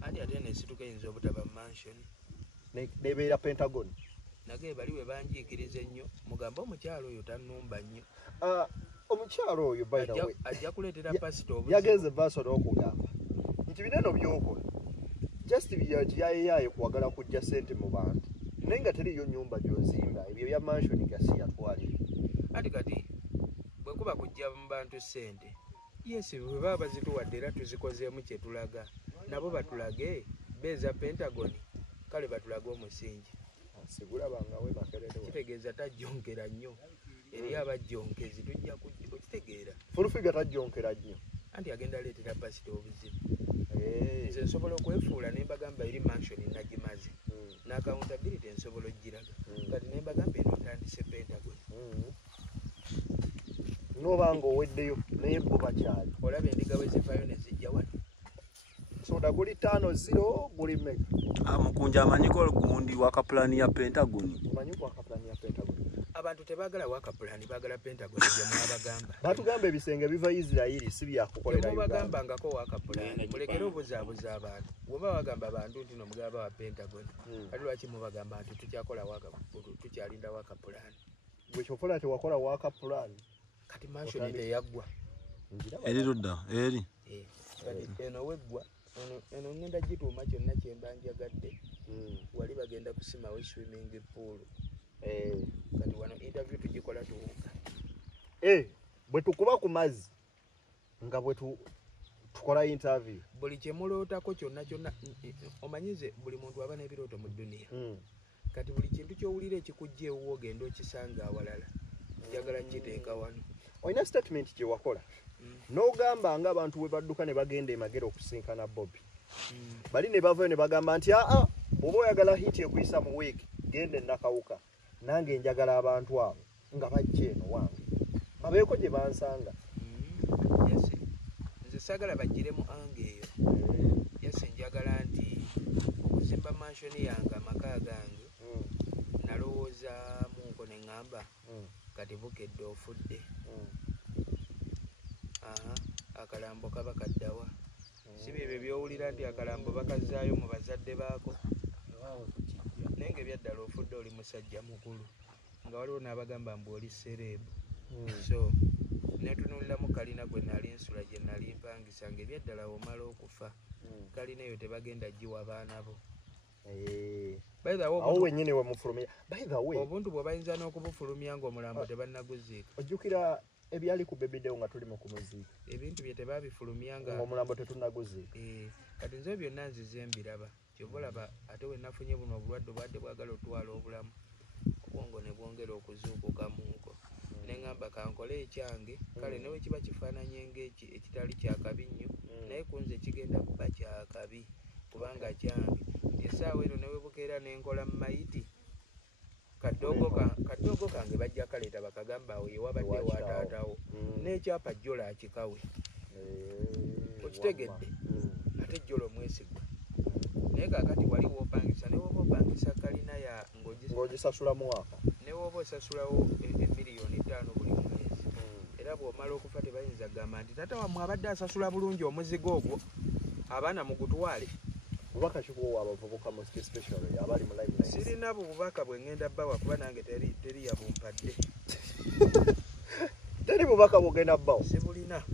Andi ate nesituka yinza obutaba mansion. Nebeera Pentagon. Nage baliwe banjiikiriza ennyo mugamba omukyalo oyo tannumba nnyo. Omukyalo oyo by the way ajja kuleetera pasito obuzibu. Yagenze basobola okugamba nti bineno byokola just yaye kwagala kujja ssente mu bantu naye nga teriyo nnyumba gy'ozimba ebyo bya mansion gasi yatwalira. Ati kati bwe kuba kujja mu bantu ssente yes bwe baba bazituwadde era tuzikozeemu kye tulaga nabo batulage beeza Pentagon kale batulage omusingi. Sigulabangawe Makerere kitegeeza tajjonkera nnyo eri abajjonkezi tujja kukitegeera. Fulufiga tajjonkera nnyo anti agenda leetera pasito obuzibu. Nze nsobola okwefuula ne mbagamba eri mansion nagimaze n'accountability nsobola oggiraga kati ne mbagamba eno ntandise Pentagon. N'obanga oweddeyo naye bo bakyali olaba endiga bwe zivaayo ne zijja wano. Soda guli 5-0 guli meka. Mukunja amanyiko gundi waka plan ya Pentagon. Amanyiko waka plan ya Pentagon. Abantu tebaagala waka plan baagala Pentagon gye mwabagamba. Batugamba ebisenge biva Israeli si byakukolera Uganda. Mubagambangako waka plan mulekere obuzaabuza abantu. Bw'oba wagamba abantu nti nomugamba wa Pentagon ate lwaki mubagamba nti tukyakola waka tukyalinda waka plan. Bwe kyokola tewakola waka plan. Kati mansion teyaggwa. Eri ludda eri. Kati eno weggwa eno ngenda gituuma kyonna kye mba njagadde. Wali bagenda kusimawo swimming pool. Kati wano interview tugikola tuwuka. Bwe tukuba ku mazzi nga bwe tukola interview. Buli kye mulootako kyonna omanyize buli muntu aba n'ebirooto mu dduniya. Kati buli kintu ky'owulira ekikujja ewuwo ogenda okisanga awalala. Njagala nkiteeka wano. Olina statement gye wakola. N'ogamba ng'abantu bwe badduka ne bagenda emagera okusinkana Bobby. Bali ne bavayo ne bagamba nti bw'oba oyagala hiti ekuyisa mu week genda e Nakawuka. Nange njagala abantu abo nga bajja eno wange. Babeeko gye bansanga. Yes. Nze saagala bajjire mu ange eyo. Yes, njagala nti okuzimba mansion yange amaka gange nalowoozaamu ne ŋŋamba kati bukedde ofudde. Akalambo kaba kaddawa. Si byo byowulira nti akalambo bakazaayo mu bazadde baako. Naye ng'ebyaddala ofudde oli musajja mukulu nga waliwo n'abagamba mbu oli serebu. So netunuuliramu kalina gwe nali nsula gye nali mpangisa ng'ebyaddala omala okufa kalina eyo tebagenda giwa baana bo. Awo wennyini we mufulumya. By the way, obuntu bwe bayinza n'okubufulumya ng'omulambo tebannaguziika. Ojjukira ebyali ku bebidewo nga tuli mu kumuziika. Ebintu bye tebabifulumya nga omulambo tetunnaguziika. Kati nze byonna nzize mbiraba. Kyova olaba ate we nafunye buno obulwadde bwadde bwagala otwala obulamu obwongo ne bwongera okuzuukuka munko. Ne ŋŋamba kankole ekyange kale ne bwe kiba kifaananye ekitali kyakabi nnyo naye ku nze kigenda kuba kyakabi kubanga kyange. Essaawa eno ne we bukeera ne nkola mu mayiti kadoogo kange bajja kaleeta bakagamba awo yewabadde ewa taatawo n'ekyapa jjola akikawe. Okitegedde ate jjola omwesigwa. Naye kaakati wali w'opangisa ne woba opangisa kalina ya ng'ogisasula mu waka ne woba osasulawo $5,000 buli mwezi era bw'omala okufa tebayinza kugamba nti taata wammwe abadde asasula bulungi omuzigo ogwo abaana mugutwale. Bubaka kikuwa abavubuka mu special abali mu live. Sirina bubaka bwe ngenda bbawa kuba nange teri yabumpadde. Teri bubaka bugenda bbawo. Sibulina.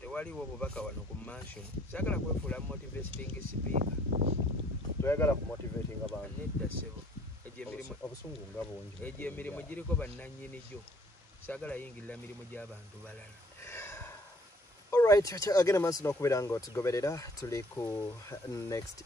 Tewaliwo bubaka wano ku mansion. Saagala kwefuula motivating speaker. Toyagala ku motivating abantu. Nedda ssebo. Obusungu nga bungi. Egyo emirimu giriko bannannyini gyo. Saagala yingirira mirimu gy'abantu balala. All right, again, I'm going to go tuli ku next